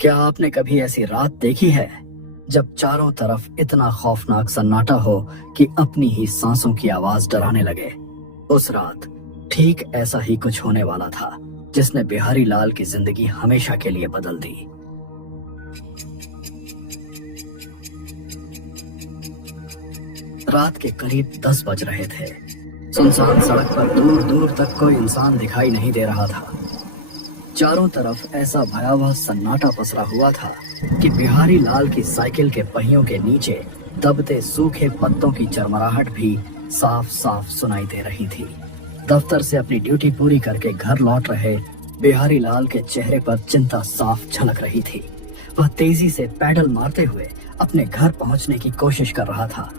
क्या आपने कभी ऐसी रात देखी है जब चारों तरफ इतना खौफनाक सन्नाटा हो कि अपनी ही सांसों की आवाज डराने लगे? उस रात ठीक ऐसा ही कुछ होने वाला था जिसने बिहारी लाल की जिंदगी हमेशा के लिए बदल दी। रात के करीब 10 बज रहे थे। सुनसान सड़क पर दूर दूर तक कोई इंसान दिखाई नहीं दे रहा था। चारों तरफ ऐसा भयावह सन्नाटा पसरा हुआ था कि बिहारी लाल की साइकिल के पहियों के नीचे दबते सूखे पत्तों की चरमराहट भी साफ साफ सुनाई दे रही थी। दफ्तर से अपनी ड्यूटी पूरी करके घर लौट रहे बिहारी लाल के चेहरे पर चिंता साफ झलक रही थी। वह तेजी से पैडल मारते हुए अपने घर पहुंचने की कोशिश कर रहा था।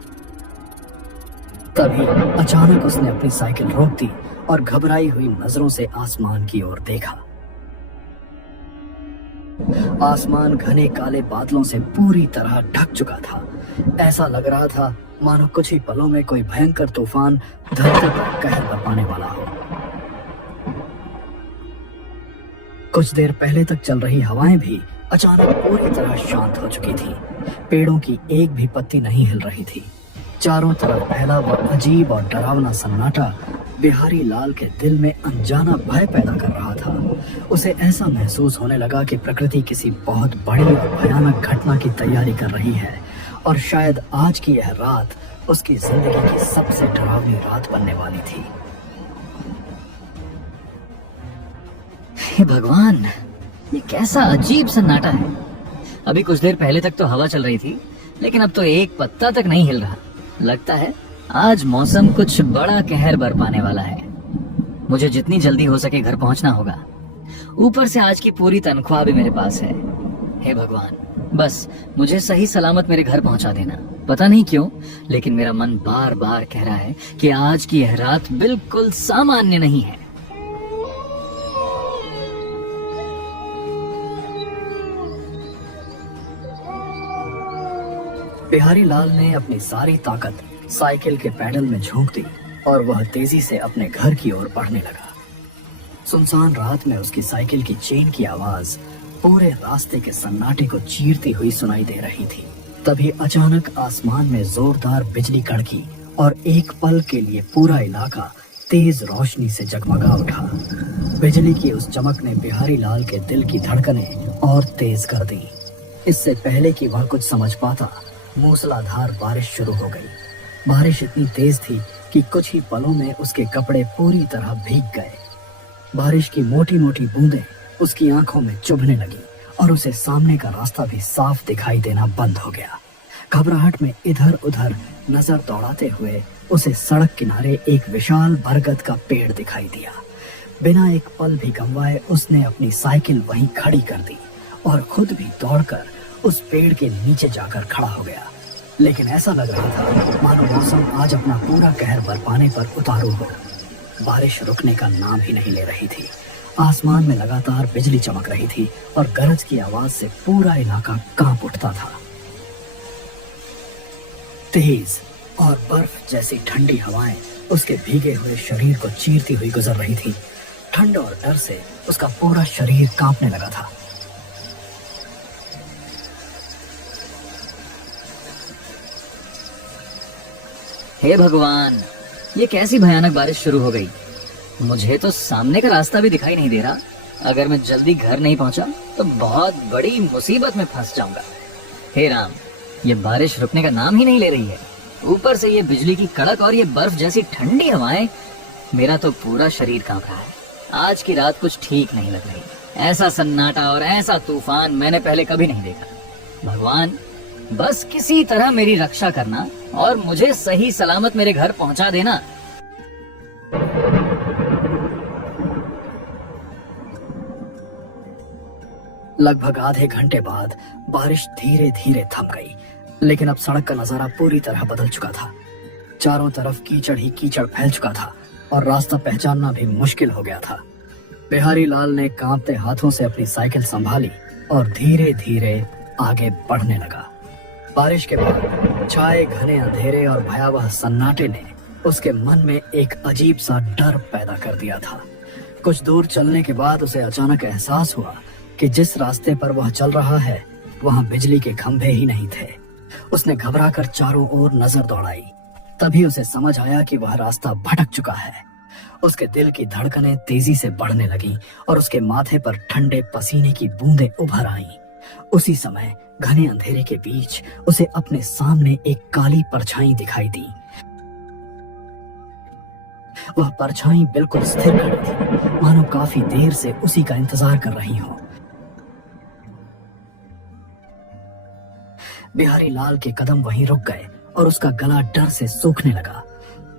तभी अचानक उसने अपनी साइकिल रोक दी और घबराई हुई नजरों से आसमान की ओर देखा। आसमान घने काले बादलों से पूरी तरह ढक चुका था। ऐसा लग रहा था मानो कुछ ही पलों में कोई भयंकर तूफान धरती पर कहर बरपाने वाला हो। कुछ देर पहले तक चल रही हवाएं भी अचानक पूरी तरह शांत हो चुकी थी। पेड़ों की एक भी पत्ती नहीं हिल रही थी। चारों तरफ फैला वह अजीब और डरावना सन्नाटा बिहारी लाल के दिल में अनजाना भय पैदा कर रहा था। उसे ऐसा महसूस होने लगा कि प्रकृति किसी बहुत बड़ी और भयानक घटना की तैयारी कर रही है और शायद आज की यह रात उसकी जिंदगी की सबसे डरावनी रात बनने वाली थी। हे भगवान, ये कैसा अजीब सन्नाटा है। अभी कुछ देर पहले तक तो हवा चल रही थी, लेकिन अब तो एक पत्ता तक नहीं हिल रहा। लगता है आज मौसम कुछ बड़ा कहर बरपाने वाला है। मुझे जितनी जल्दी हो सके घर पहुंचना होगा। ऊपर से आज की पूरी तनख्वाह भी मेरे पास है। हे भगवान, बस मुझे सही सलामत मेरे घर पहुंचा देना। पता नहीं क्यों, लेकिन मेरा मन बार बार कह रहा है कि आज की यह रात बिल्कुल सामान्य नहीं है। बिहारी लाल ने अपनी सारी ताकत साइकिल के पैडल में झोंक दी और वह तेजी से अपने घर की ओर बढ़ने लगा। सुनसान रात में उसकी साइकिल की चेन की आवाज पूरे रास्ते के सन्नाटे को चीरती हुई सुनाई दे रही थी। तभी अचानक आसमान में जोरदार बिजली कड़की और एक पल के लिए पूरा इलाका तेज रोशनी से जगमगा उठा। बिजली की उस चमक ने बिहारी लाल के दिल की धड़कनें और तेज कर दी। इससे पहले कि वह कुछ समझ पाता, मूसलाधार बारिश शुरू हो गई। बारिश इतनी तेज थी कि कुछ ही पलों में उसके कपड़े पूरी तरह भीग गए। बारिश की मोटी मोटी बूंदें उसकी आंखों में चुभने लगी और उसे सामने का रास्ता भी साफ दिखाई देना बंद हो गया। घबराहट में इधर उधर नजर दौड़ाते हुए उसे सड़क किनारे एक विशाल बरगद का पेड़ दिखाई दिया। बिना एक पल भी गंवाए उसने अपनी साइकिल वहीं खड़ी कर दी और खुद भी दौड़कर उस पेड़ के नीचे जाकर खड़ा हो गया। लेकिन ऐसा लग रहा था मानो मौसम आज अपना पूरा कहर बरपाने पर उतारू हो। बारिश रुकने का नाम ही नहीं ले रही थी। आसमान में लगातार बिजली चमक रही थी और गरज की आवाज से पूरा इलाका कांप उठता था। तेज और बर्फ जैसी ठंडी हवाएं उसके भीगे हुए शरीर को चीरती हुई गुजर रही थी। ठंड और डर से उसका पूरा शरीर कांपने लगा था। हे भगवान, ये कैसी भयानक बारिश शुरू हो गई। मुझे तो सामने का रास्ता भी दिखाई नहीं दे रहा। अगर मैं जल्दी घर नहीं पहुंचा तो बहुत बड़ी मुसीबत में फंस जाऊंगा। हे राम, ये बारिश रुकने का नाम ही नहीं ले रही है। ऊपर से ये बिजली की कड़क और ये बर्फ जैसी ठंडी हवाएं, मेरा तो पूरा शरीर कांप रहा है। आज की रात कुछ ठीक नहीं लग रही। ऐसा सन्नाटा और ऐसा तूफान मैंने पहले कभी नहीं देखा। भगवान, बस किसी तरह मेरी रक्षा करना और मुझे सही सलामत मेरे घर पहुंचा देना। लगभग आधे घंटे बाद बारिश धीरे धीरे थम गई, लेकिन अब सड़क का नजारा पूरी तरह बदल चुका था। चारों तरफ कीचड़ ही कीचड़ फैल चुका था और रास्ता पहचानना भी मुश्किल हो गया था। बिहारी लाल ने कांपते हाथों से अपनी साइकिल संभाली और धीरे धीरे आगे बढ़ने लगा। बारिश के बाद छाए घने अंधेरे और भयावह सन्नाटे ने उसके मन में एक अजीब सा डर पैदा कर दिया था। कुछ दूर चलने के बाद उसे अचानक एहसास हुआ कि जिस रास्ते पर वह चल रहा है वहां बिजली के खंभे ही नहीं थे। उसने घबराकर चारों ओर नजर दौड़ाई। तभी उसे समझ आया कि वह रास्ता भटक चुका है। उसके दिल की धड़कनें तेजी से बढ़ने लगीं और उसके माथे पर ठंडे पसीने की बूंदें उभर आईं। उसी समय घने अंधेरे के बीच उसे अपने सामने एक काली परछाई दिखाई दी। वह परछाई बिल्कुल स्थिर खड़ी थी, मानो काफी देर से उसी का इंतजार कर रही हो। बिहारी लाल के कदम वहीं रुक गए और उसका गला डर से सूखने लगा।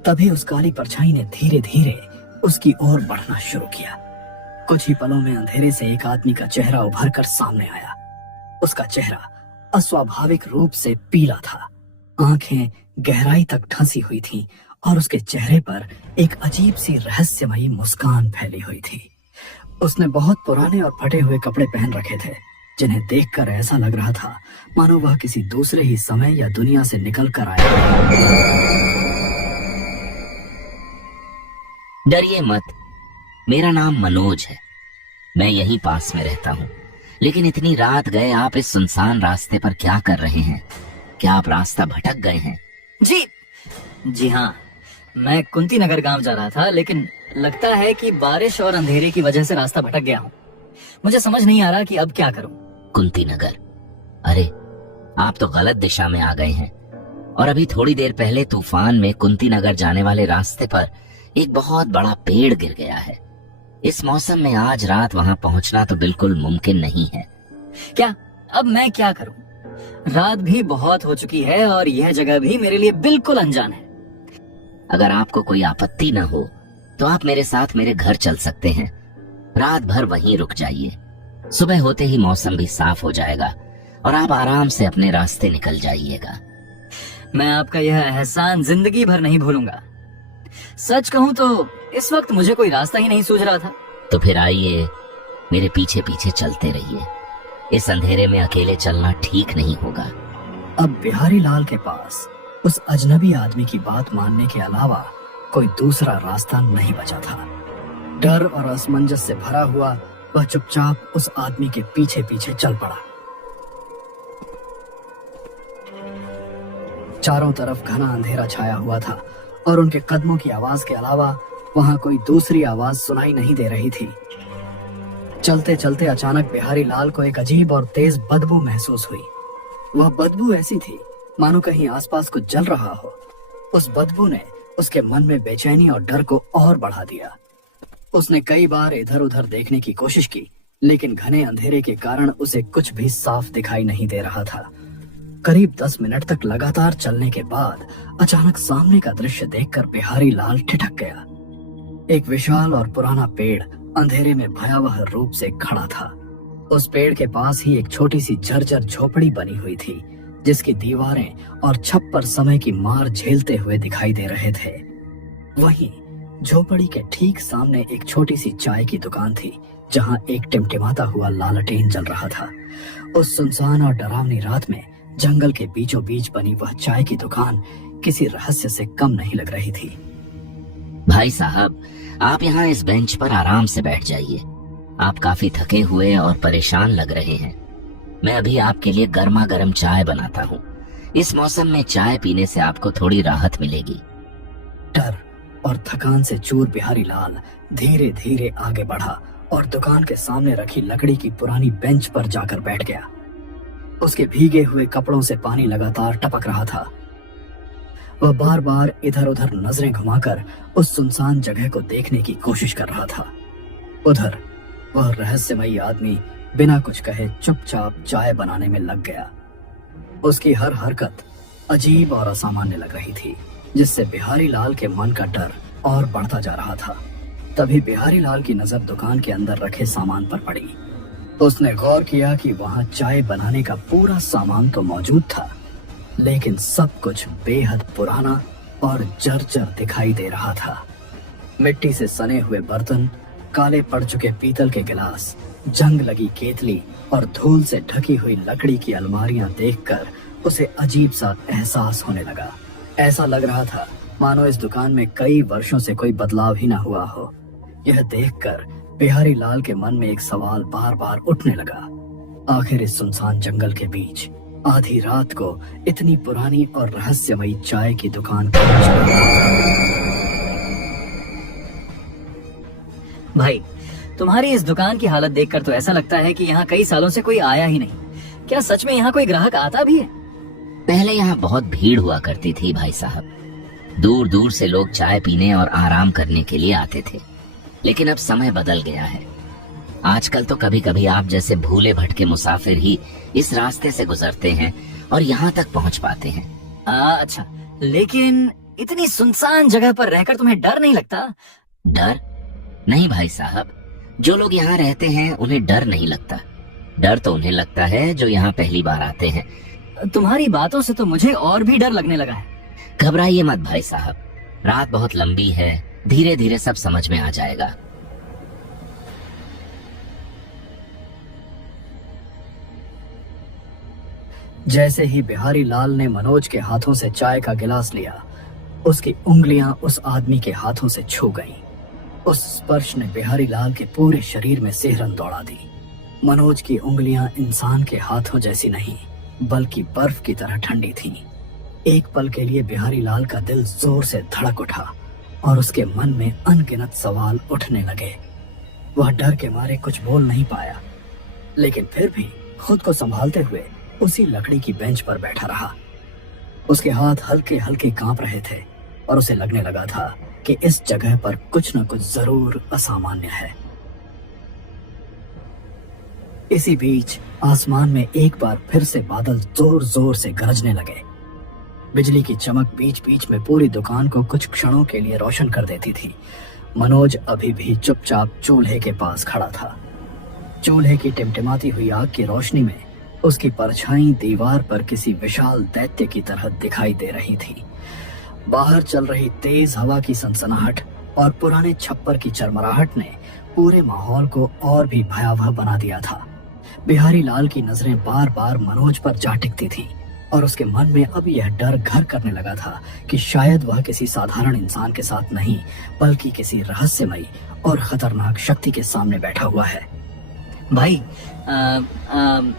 तभी उस काली परछाई ने धीरे धीरे उसकी ओर बढ़ना शुरू किया। कुछ ही पलों में अंधेरे से एक आदमी का चेहरा उभर कर सामने आया। उसका चेहरा अस्वाभाविक रूप से पीला था, आंखें गहराई तक धंसी हुई थीं और उसके चेहरे पर एक अजीब सी रहस्यमयी मुस्कान फैली हुई थी। उसने बहुत पुराने और फटे हुए कपड़े पहन रखे थे, जिन्हें देखकर ऐसा लग रहा था मानो वह किसी दूसरे ही समय या दुनिया से निकल कर आया। डरिए मत, मेरा नाम मनोज है। मैं यहीं पास में रहता हूँ। लेकिन इतनी रात गए आप इस सुनसान रास्ते पर क्या कर रहे हैं? क्या आप रास्ता भटक गए हैं? जी हाँ, मैं कुंती नगर गांव जा रहा था, लेकिन लगता है कि बारिश और अंधेरे की वजह से रास्ता भटक गया हूँ। मुझे समझ नहीं आ रहा कि अब क्या करूँ। कुंती नगर? अरे, आप तो गलत दिशा में आ गए हैं। और अभी थोड़ी देर पहले तूफान में कुंती नगर जाने वाले रास्ते पर एक बहुत बड़ा पेड़ गिर गया है। इस मौसम में आज रात वहां पहुंचना तो बिल्कुल मुमकिन नहीं है। क्या? अब मैं क्या करूँ? रात भी बहुत हो चुकी है और यह जगह भी मेरे लिए बिल्कुल अनजान है। अगर आपको कोई आपत्ति न हो तो आप मेरे साथ मेरे घर चल सकते हैं। रात भर वहीं रुक जाइए। सुबह होते ही मौसम भी साफ हो जाएगा और आप आराम से अपने रास्ते निकल जाइएगा। मैं आपका यह एहसान जिंदगी भर नहीं भूलूंगा। सच कहूँ तो इस वक्त मुझे कोई रास्ता ही नहीं सूझ रहा था। तो फिर आइए, मेरे पीछे पीछे चलते रहिए। इस अंधेरे में अकेले चलना ठीक नहीं होगा। अब बिहारी लाल के पास उस अजनबी आदमी की बात मानने के अलावा कोई दूसरा रास्ता नहीं बचा था। डर और असमंजस से भरा हुआ वह चुपचाप उस आदमी के पीछे पीछे चल पड़ा। चारों तरफ घना अंधेरा छाया हुआ था और उनके कदमों की आवाज के अलावा वहां कोई दूसरी आवाज सुनाई नहीं दे रही थी। चलते चलते अचानक बिहारी लाल को एक अजीब और तेज बदबू महसूस हुई। वह बदबू ऐसी थी मानो कहीं आसपास कुछ जल रहा हो। उस बदबू ने उसके मन में बेचैनी और डर को और बढ़ा दिया। उसने कई बार इधर उधर देखने की कोशिश की, लेकिन घने अंधेरे के कारण उसे कुछ भी साफ दिखाई नहीं दे रहा था। करीब 10 मिनट तक लगातार चलने के बाद अचानक सामने का दृश्य देखकर बिहारी लाल ठिठक गया। एक विशाल और पुराना पेड़ अंधेरे में भयावह रूप से खड़ा था। उस पेड़ के पास ही एक छोटी सी जर्जर झोपड़ी बनी हुई थी, जिसकी दीवारें और छप्पर समय की मार झेलते हुए दिखाई दे रहे थे। वहीं झोपड़ी के ठीक सामने एक छोटी सी चाय की दुकान थी, जहां एक टिमटिमाता हुआ लालटेन जल रहा था। उस सुनसान और डरावनी रात में जंगल के बीचों बीच बनी वह चाय की दुकान किसी रहस्य से कम नहीं लग रही थी। भाई साहब, आप यहाँ इस बेंच पर आराम से बैठ जाइए। आप काफी थके हुए और परेशान लग रहे हैं। मैं अभी आपके लिए गर्मा गर्म चाय बनाता हूँ। इस मौसम में चाय पीने से आपको थोड़ी राहत मिलेगी। डर और थकान से चूर बिहारी लाल धीरे धीरे आगे बढ़ा और दुकान के सामने रखी लकड़ी की पुरानी बेंच पर जाकर बैठ गया। उसके भीगे हुए कपड़ों से पानी लगातार टपक रहा था। वह बार बार इधर उधर नजरें घुमाकर उस सुनसान जगह को देखने की कोशिश कर रहा था। उधर वह रहस्यमयी आदमी बिना कुछ कहे चुपचाप चाय बनाने में लग गया। उसकी हर हरकत अजीब और असामान्य लग रही थी, जिससे बिहारी लाल के मन का डर और बढ़ता जा रहा था। तभी बिहारी लाल की नजर दुकान के अंदर रखे सामान पर पड़ी। उसने गौर किया कि वहां चाय बनाने का पूरा सामान तो मौजूद था, लेकिन सब कुछ बेहद पुराना और जर्जर दिखाई दे रहा था। मिट्टी से सने हुए बर्तन, काले पड़ चुके पीतल के गिलास, जंग लगी केतली और धूल से ढकी हुई लकड़ी की अलमारियां देखकर उसे अजीब सा एहसास होने लगा। ऐसा लग रहा था मानो इस दुकान में कई वर्षों से कोई बदलाव ही न हुआ हो। यह देखकर बिहारी लाल के मन में एक सवाल बार बार उठने लगा। आखिर इस सुनसान जंगल के बीच आधी रात को इतनी पुरानी और रहस्यमयी चाय की दुकान क्यों चली? भाई, तुम्हारी इस दुकान की हालत देखकर तो ऐसा लगता है कि यहाँ कई सालों से कोई आया ही नहीं। क्या सच में यहाँ कोई ग्राहक आता भी है? पहले यहाँ बहुत भीड़ हुआ करती थी भाई साहब। दूर दूर से लोग चाय पीने और आराम करने के लिए आते थे। लेकिन अब समय बदल गया है। आजकल तो कभी कभी आप जैसे भूले भटके मुसाफिर ही इस रास्ते से गुजरते हैं और यहाँ तक पहुँच पाते हैं। अच्छा, लेकिन इतनी सुनसान जगह पर रहकर तुम्हें डर नहीं लगता? डर नहीं भाई साहब, जो लोग यहाँ रहते हैं उन्हें डर नहीं लगता। डर तो उन्हें लगता है जो यहाँ पहली बार आते हैं। तुम्हारी बातों से तो मुझे और भी डर लगने लगा है। घबराइए मत भाई साहब, रात बहुत लंबी है, धीरे धीरे सब समझ में आ जाएगा। जैसे ही बिहारी लाल ने मनोज के हाथों से चाय का गिलास लिया, उसकी उंगलियां उस आदमी के हाथों से छू गईं। उस स्पर्श ने बिहारी लाल के पूरे शरीर में सिहरन दौड़ा दी। मनोज की उंगलियां इंसान के हाथों जैसी नहीं, बल्कि बर्फ की तरह ठंडी थीं। एक पल के लिए बिहारी लाल का दिल जोर से धड़क उठा और उसके मन में अनगिनत सवाल उठने लगे। वह डर के मारे कुछ बोल नहीं पाया, लेकिन फिर भी खुद को संभालते हुए उसी लकड़ी की बेंच पर बैठा रहा। उसके हाथ हल्के हल्के कांप रहे थे और उसे लगने लगा था कि इस जगह पर कुछ न कुछ जरूर असामान्य है। इसी बीच आसमान में एक बार फिर से बादल जोर जोर से गरजने लगे। बिजली की चमक बीच बीच में पूरी दुकान को कुछ क्षणों के लिए रोशन कर देती थी। मनोज अभी भी चुपचाप चूल्हे के पास खड़ा था। चूल्हे की टिमटिमाती हुई आग की रोशनी में उसकी परछाई दीवार पर किसी विशाल दैत्य की तरह दिखाई दे रही थी। बाहर चल रही तेज हवा की सनसनाहट और पुराने छप्पर की चरमराहट ने पूरे माहौल को और भी भयावह बना दिया था। बिहारी लाल की नजरें बार बार मनोज पर जा टिकती थी और उसके मन में अब यह डर घर करने लगा था कि शायद वह किसी साधारण इंसान के साथ नहीं, बल्कि किसी रहस्यमयी और खतरनाक शक्ति के सामने बैठा हुआ है। भाई,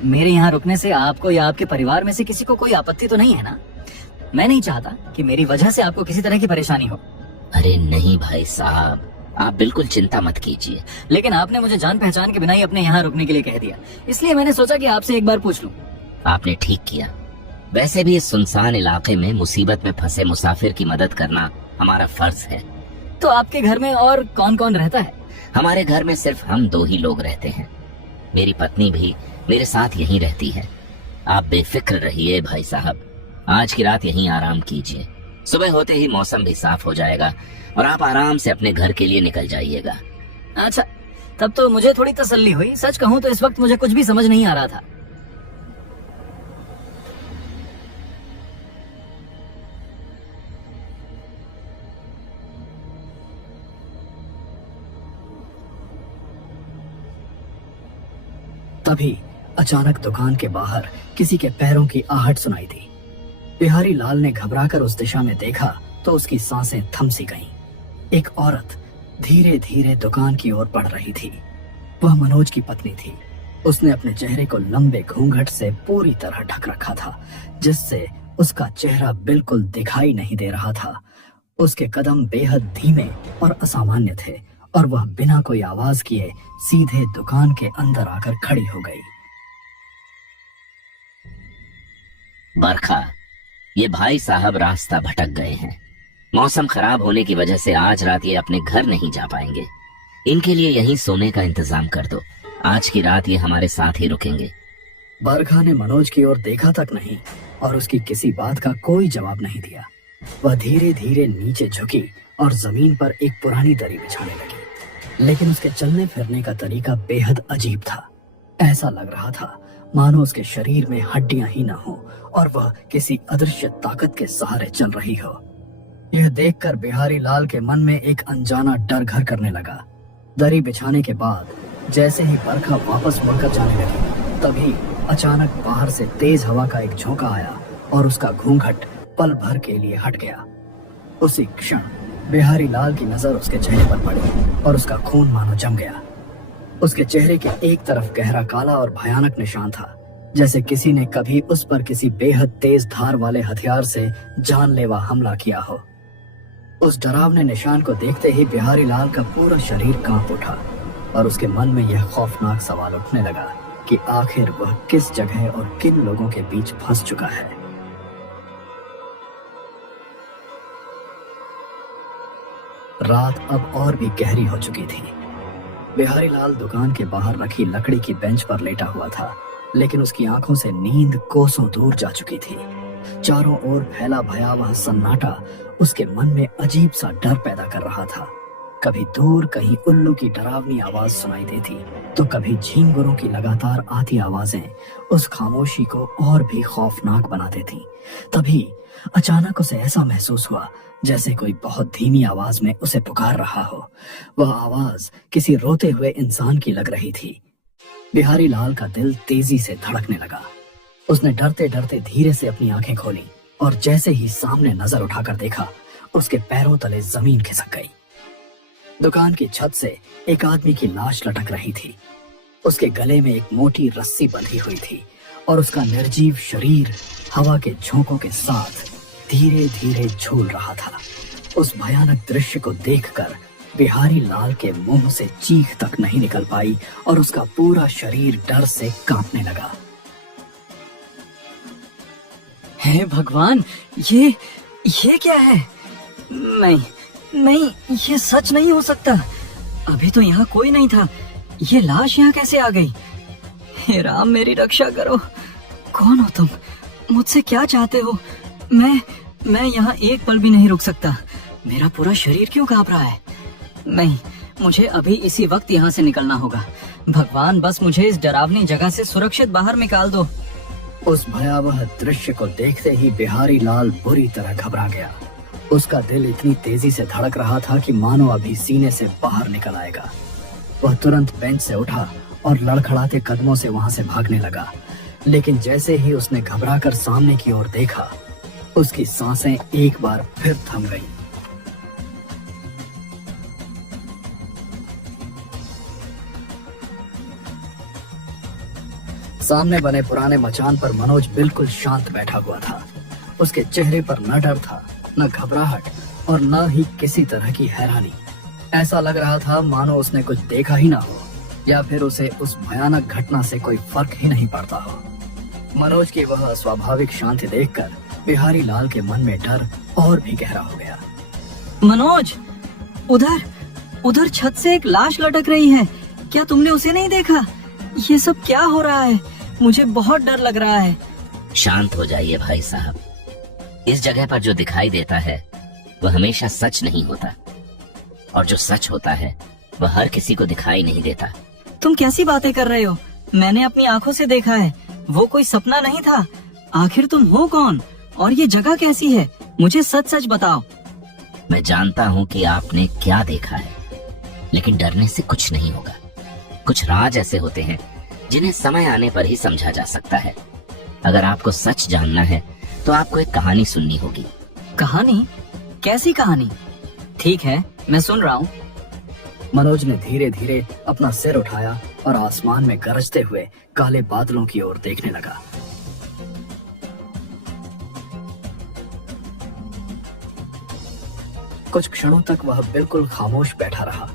मेरे यहाँ रुकने से आपको या आपके परिवार में से किसी को कोई आपत्ति तो नहीं है ना? मैं नहीं चाहता कि मेरी वजह से आपको किसी तरह की परेशानी हो। अरे नहीं भाई साहब, आप बिल्कुल चिंता मत कीजिए। लेकिन आपने मुझे जान पहचान के बिना ही अपने यहाँ रुकने के लिए कह दिया, इसलिए मैंने सोचा कि आपसे एक बार पूछ लूं। आपने ठीक किया। वैसे भी इस सुनसान इलाके में मुसीबत में फंसे मुसाफिर की मदद करना हमारा फर्ज है। तो आपके घर में और कौन कौन रहता है? हमारे घर में सिर्फ हम दो ही लोग रहते हैं। मेरी पत्नी भी मेरे साथ यहीं रहती है। आप बेफिक्र रहिए भाई साहब, आज की रात यहीं आराम कीजिए। सुबह होते ही मौसम भी साफ हो जाएगा और आप आराम से अपने घर के लिए निकल जाइएगा। अच्छा, तब तो मुझे थोड़ी तसल्ली हुई। सच कहूँ तो इस वक्त मुझे कुछ भी समझ नहीं आ रहा था। तभी अचानक दुकान के बाहर किसी के पैरों की आहट सुनाई दी। बिहारी लाल ने घबराकर उस दिशा में देखा तो उसकी सांसें थम सी गईं। एक औरत धीरे धीरे दुकान की ओर बढ़ रही थी। वह मनोज की पत्नी थी। उसने अपने चेहरे को लंबे घूंघट से पूरी तरह ढक रखा था, जिससे उसका चेहरा बिल्कुल दिखाई नहीं दे रहा था। उसके कदम बेहद धीमे और असामान्य थे और वह बिना कोई आवाज किए सीधे दुकान के अंदर आकर खड़ी हो गई। बरखा, ये भाई साहब रास्ता भटक गए हैं। मौसम खराब होने की वजह से आज रात ये अपने घर नहीं जा पाएंगे। इनके लिए यहीं सोने का इंतजाम कर दो। आज की रात ये हमारे साथ ही रुकेंगे। बरखा ने मनोज की ओर देखा तक नहीं और उसकी किसी बात का कोई जवाब नहीं दिया। वह धीरे धीरे नीचे झुकी और जमीन पर एक पुरानी दरी बिछाने लगी, लेकिन उसके चलने फिरने का तरीका बेहद अजीब था। ऐसा लग रहा था मानो उसके शरीर में हड्डियां ही न हो और वह किसी अदृश्य ताकत के सहारे चल रही हो। यह देखकर बिहारी लाल के मन में एक अनजाना डर घर करने लगा। दरी बिछाने के बाद जैसे ही बरखा वापस मुड़कर जाने लगी, तभी अचानक बाहर से तेज हवा का एक झोंका आया और उसका घूंघट पल भर के लिए हट गया। उसी क्षण बिहारी लाल की नजर उसके चेहरे पर पड़ी और उसका खून मानो जम गया। उसके चेहरे के एक तरफ गहरा काला और भयानक निशान था, जैसे किसी ने कभी उस पर किसी बेहद तेज धार वाले हथियार से जानलेवा हमला किया हो। उस डरावने निशान को देखते ही बिहारी लाल का पूरा शरीर कांप उठा और उसके मन में यह खौफनाक सवाल उठने लगा कि आखिर वह किस जगह और किन लोगों के बीच फंस चुका है। रात अब और भी गहरी हो चुकी थी। बिहारी लाल दुकान के बाहर रखी लकड़ी की बेंच पर लेटा हुआ था, लेकिन उसकी आंखों से नींद कोसों दूर जा चुकी थी। चारों ओर फैला भयावह सन्नाटा उसके मन में अजीब सा डर पैदा कर रहा था। कभी दूर कहीं उल्लू की डरावनी आवाज सुनाई देती, तो कभी झींगुरों की लगातार आती आवाजें उस खामोशी को और भी खौफनाक बना देती। तभी अचानक उसे ऐसा महसूस हुआ जैसे कोई बहुत धीमी आवाज में उसे पुकार रहा हो। वह आवाज किसी रोते हुए इंसान की लग रही थी। बिहारी लाल का दिल तेजी से धड़कने लगा। उसने डरते डरते धीरे से अपनी आंखें खोली और जैसे ही सामने नजर उठाकर देखा, उसके पैरों तले जमीन खिसक गई। दुकान की छत से एक आदमी की लाश लटक रही थी। उसके गले में एक मोटी रस्सी बंधी हुई थी और उसका निर्जीव शरीर हवा के झोंकों के साथ धीरे धीरे झूल रहा था। उस भयानक दृश्य को देखकर बिहारी लाल के मुंह से चीख तक नहीं निकल पाई और उसका पूरा शरीर डर से कांपने लगा। हे भगवान, ये क्या है? नहीं, ये सच नहीं हो सकता। अभी तो यहाँ कोई नहीं था। ये लाश यहाँ कैसे आ गई? हे राम, मेरी रक्षा करो। कौन हो तुम? मुझसे क्या चाहते हो? मैं यहाँ एक पल भी नहीं रुक सकता। मेरा पूरा शरीर क्यों कांप रहा है? नहीं, मुझे अभी इसी वक्त यहाँ से निकलना होगा। भगवान, बस मुझे इस डरावनी जगह से सुरक्षित बाहर निकाल दो। उस भयावह दृश्य को देखते ही बिहारी लाल बुरी तरह घबरा गया। उसका दिल इतनी तेजी से धड़क रहा था कि मानो अभी सीने से बाहर निकल आएगा। वह तुरंत बेंच से उठा और लड़खड़ाते कदमों से वहां से भागने लगा, लेकिन जैसे ही उसने घबराकर सामने की ओर देखा, उसकी सांसें एक बार फिर थम गईं। सामने बने पुराने मचान पर मनोज बिल्कुल शांत बैठा हुआ था। उसके चेहरे पर न डर था, न घबराहट और न ही किसी तरह की हैरानी। ऐसा लग रहा था मानो उसने कुछ देखा ही ना हो या फिर उसे उस भयानक घटना से कोई फर्क ही नहीं पड़ता हो। मनोज की वह अस्वाभाविक शांति देखकर बिहारी लाल के मन में डर और भी गहरा हो गया। मनोज, उधर छत से एक लाश लटक रही है। क्या तुमने उसे नहीं देखा? ये सब क्या हो रहा है? मुझे बहुत डर लग रहा है। शांत हो जाइए भाई साहब। इस जगह पर जो दिखाई देता है वह हमेशा सच नहीं होता, और जो सच होता है वह हर किसी को दिखाई नहीं देता। तुम कैसी बातें कर रहे हो? मैंने अपनी आंखों से देखा है। वो कोई सपना नहीं था। आखिर तुम हो कौन और ये जगह कैसी है? मुझे सच सच बताओ। मैं जानता हूँ कि आपने क्या देखा है, लेकिन डरने से कुछ नहीं होगा। कुछ राज ऐसे होते हैं जिन्हें समय आने पर ही समझा जा सकता है। अगर आपको सच जानना है तो आपको एक कहानी सुननी होगी। कहानी? कैसी कहानी? ठीक है, मैं सुन रहा हूँ। मनोज ने धीरे धीरे अपना सिर उठाया और आसमान में गरजते हुए काले बादलों की ओर देखने लगा। कुछ क्षणों तक वह बिल्कुल खामोश बैठा रहा,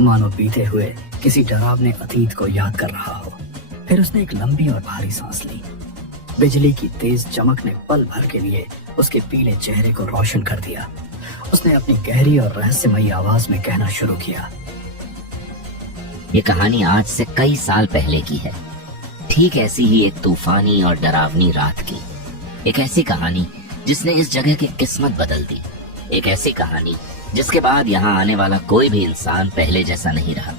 मानो बीते हुए किसी डरावने अतीत को याद कर रहा हो। फिर उसने एक लंबी और भारी सांस ली। बिजली की तेज चमक ने पल भर के लिए उसके पीले चेहरे को रोशन कर दिया। उसने अपनी गहरी और रहस्यमयी आवाज में कहना शुरू किया। ये कहानी आज से कई साल पहले की है, ठीक ऐसी ही एक तूफानी और डरावनी रात की। एक ऐसी कहानी जिसने इस जगह की किस्मत बदल दी। एक ऐसी कहानी जिसके बाद यहाँ आने वाला कोई भी इंसान पहले जैसा नहीं रहा।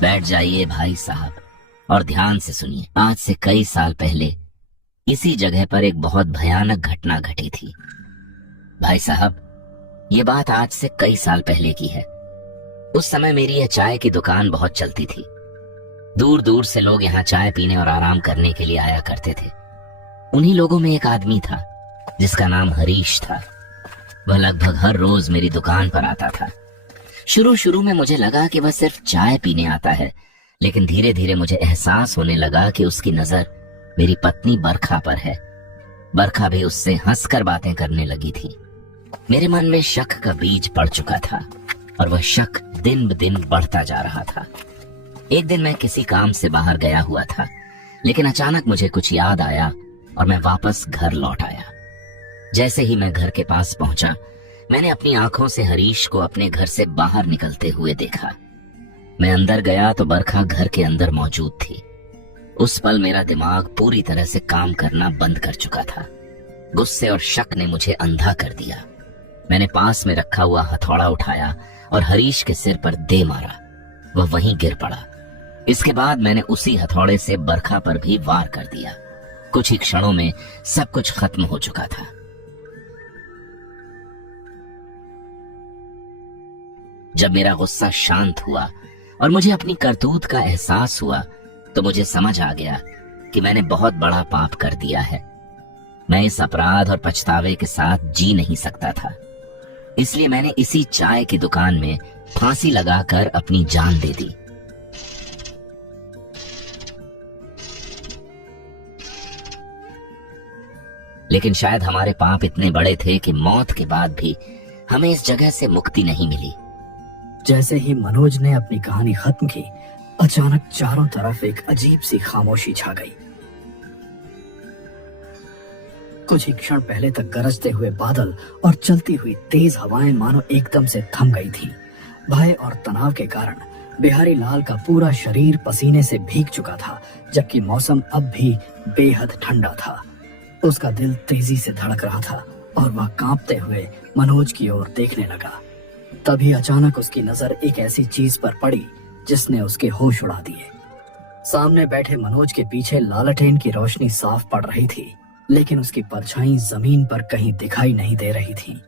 बैठ जाइए भाई साहब और ध्यान से सुनिए। आज से कई साल पहले इसी जगह पर एक बहुत भयानक घटना घटी थी। भाई साहब, ये बात आज से कई साल पहले की है। उस समय मेरी यह चाय की दुकान बहुत चलती थी। दूर दूर से लोग यहाँ चाय पीने और आराम करने के लिए आया करते थे। उन्हीं लोगों में एक आदमी था जिसका नाम हरीश था। वह लगभग हर रोज मेरी दुकान पर आता था। शुरू शुरू में मुझे लगा कि वह सिर्फ चाय पीने आता है, लेकिन धीरे धीरे मुझे एहसास होने लगा कि उसकी नजर मेरी पत्नी बरखा पर है। बरखा भी उससे हंसकर बातें करने लगी थी। मेरे मन में शक का बीज पड़ चुका था और वह शक दिन ब दिन बढ़ता जा रहा था। एक दिन मैं किसी काम से बाहर गया हुआ था, लेकिन अचानक मुझे कुछ याद आया और मैं वापस घर लौट आया। जैसे ही मैं घर के पास पहुंचा, मैंने अपनी आंखों से हरीश को अपने घर से बाहर निकलते हुए देखा। मैं अंदर गया तो बरखा घर के अंदर मौजूद थी। उस पल मेरा दिमाग पूरी तरह से काम करना बंद कर चुका था। गुस्से और शक ने मुझे अंधा कर दिया। मैंने पास में रखा हुआ हथौड़ा उठाया और हरीश के सिर पर दे मारा। वह वहीं गिर पड़ा। इसके बाद मैंने उसी हथौड़े से बरखा पर भी वार कर दिया। कुछ ही क्षणों में सब कुछ खत्म हो चुका था। जब मेरा गुस्सा शांत हुआ और मुझे अपनी करतूत का एहसास हुआ, तो मुझे समझ आ गया कि मैंने बहुत बड़ा पाप कर दिया है। मैं इस अपराध और पछतावे के साथ जी नहीं सकता था। इसलिए मैंने इसी चाय की दुकान में फांसी लगाकर अपनी जान दे दी। लेकिन शायद हमारे पाप इतने बड़े थे कि मौत के बाद भी हमें इस जगह से मुक्ति नहीं मिली। जैसे ही मनोज ने अपनी कहानी खत्म की, अचानक चारों तरफ एक अजीब सी खामोशी छा गई। कुछ ही क्षण पहले तक गरजते हुए बादल और चलती हुई तेज हवाएं मानो एकदम से थम गई थीं। भय और तनाव के कारण बिहारी लाल का पूरा शरीर पसीने से भीग चुका था, जबकि मौसम अब भी बेहद ठंडा था। उसका दिल तेजी से धड़क रहा था और वह कांपते हुए मनोज की ओर देखने लगा। तभी अचानक उसकी नजर एक ऐसी चीज पर पड़ी जिसने उसके होश उड़ा दिए। सामने बैठे मनोज के पीछे लालटेन की रोशनी साफ पड़ रही थी, लेकिन उसकी परछाई जमीन पर कहीं दिखाई नहीं दे रही थी।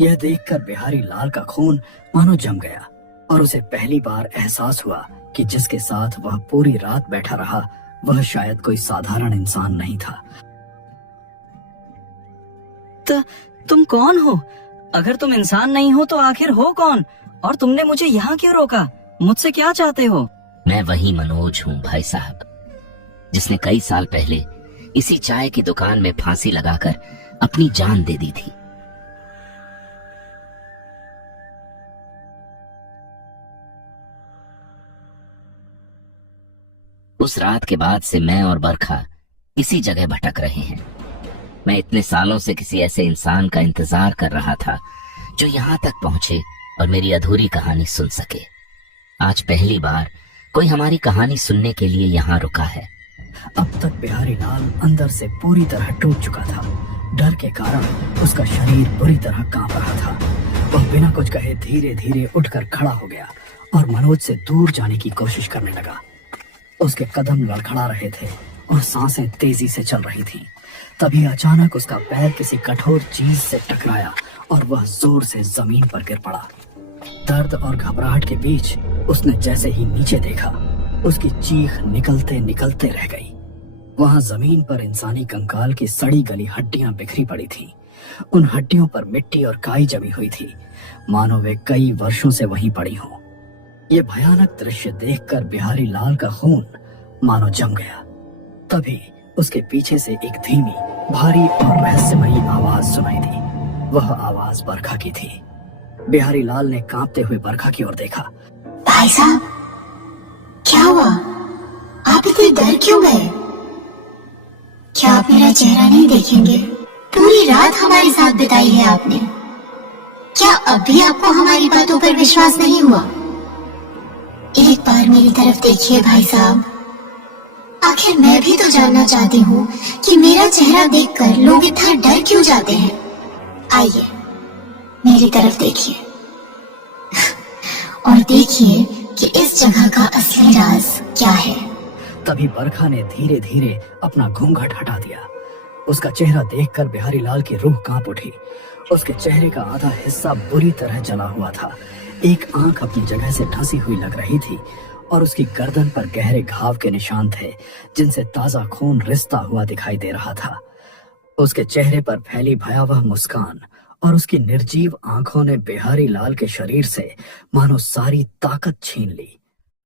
यह देखकर बिहारी लाल का खून मानो जम गया और उसे पहली बार एहसास हुआ कि जिसके साथ वह पूरी रात बैठा रहा, वह शायद कोई साधारण इंसान नहीं था। तुम कौन हो? अगर तुम इंसान नहीं हो तो आखिर हो कौन? और तुमने मुझे यहाँ क्यों रोका? मुझसे क्या चाहते हो? मैं वही मनोज हूँ भाई साहब, जिसने कई साल पहले इसी चाय की दुकान में फांसी लगाकर अपनी जान दे दी थी। उस रात के बाद से मैं और बरखा इसी जगह भटक रहे हैं। मैं इतने सालों से किसी ऐसे इंसान का इंतजार कर रहा था जो यहाँ तक पहुंचे और मेरी अधूरी कहानी सुन सके। आज पहली बार कोई हमारी कहानी सुनने के लिए यहाँ रुका है। अब तक बिहारी लाल अंदर से पूरी तरह टूट चुका था। डर के कारण उसका शरीर बुरी तरह कांप रहा था। वह बिना कुछ कहे धीरे धीरे उठकर खड़ा हो गया और मनोज से दूर जाने की कोशिश करने लगा। उसके कदम लड़खड़ा रहे थे और सांसें तेजी से चल रही थीं। तभी अचानक उसका पैर किसी कठोर चीज से टकराया और वह जोर से जमीन पर गिर पड़ा। दर्द और घबराहट के बीच उसने जैसे ही नीचे देखा, उसकी चीख निकलते निकलते रह गई। वहां जमीन पर इंसानी कंकाल की सड़ी गली हड्डियां बिखरी पड़ी थीं। उन हड्डियों पर मिट्टी और काई जमी हुई थी, मानो वे कई वर्षों से वहीं पड़ी हों। ये भयानक दृश्य देखकर बिहारी लाल का खून मानो जम गया। तभी उसके पीछे से एक धीमी, भारी और रहस्यमयी आवाज सुनाई दी। वह आवाज बरखा की थी। बिहारी लाल ने कांपते हुए बरखा की ओर देखा। भाई साहब, क्या हुआ? आप इतने डर क्यों गए? क्या आप मेरा चेहरा नहीं देखेंगे? पूरी रात हमारे साथ बिताई है आपने। क्या अब भी आपको हमारी बातों पर विश्वास नहीं हुआ? एक बार मेरी तरफ देखिए भाई साहब। आखिर मैं भी तो जानना चाहती हूँ कि मेरा चेहरा देखकर लोग इतना डर क्यों जाते हैं। आइए मेरी तरफ देखिए और देखिए कि इस जगह का असली राज क्या है। तभी बरखा ने धीरे धीरे अपना घूंघट हटा दिया। उसका चेहरा देखकर बिहारी लाल की रूह कांप उठी। उसके चेहरे का आधा हिस्सा बुरी तरह जला हुआ था। एक आंख अपनी जगह से धंसी हुई लग रही थी और उसकी गर्दन पर गहरे घाव के निशान थे, जिनसे ताजा खून रिसता हुआ दिखाई दे रहा था। उसके चेहरे पर फैली भयावह मुस्कान और उसकी निर्जीव आंखों ने बिहारी लाल के शरीर से मानो सारी ताकत छीन ली।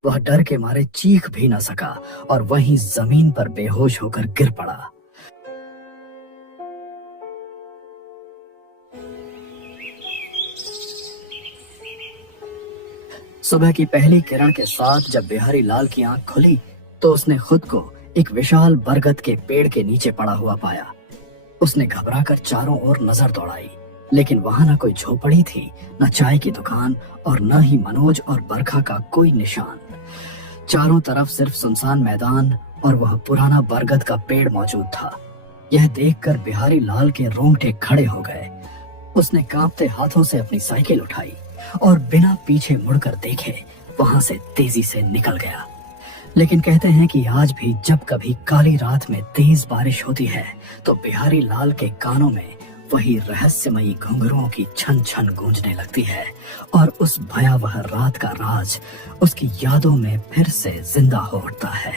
वह डर के मारे चीख भी न सका और वहीं जमीन पर बेहोश होकर गिर पड़ा। सुबह की पहली किरण के साथ जब बिहारी लाल की आंख खुली तो उसने खुद को एक विशाल बरगद के पेड़ के नीचे पड़ा हुआ पाया। उसने घबराकर चारों ओर नजर दौड़ाई, लेकिन वहां न कोई झोपड़ी थी, न चाय की दुकान और न ही मनोज और बरखा का कोई निशान। चारों तरफ सिर्फ सुनसान मैदान और वह पुराना बरगद का पेड़ मौजूद था। यह देखकर बिहारी लाल के रोंगटे खड़े हो गए। उसने कांपते हाथों से अपनी साइकिल उठाई और बिना पीछे मुड़कर देखे वहां से तेजी से निकल गया। लेकिन कहते हैं कि आज भी जब कभी काली रात में तेज बारिश होती है तो बिहारी लाल के कानों में वही रहस्यमयी घुंघरुओं की छन छन गूंजने लगती है और उस भयावह रात का राज उसकी यादों में फिर से जिंदा हो उठता है।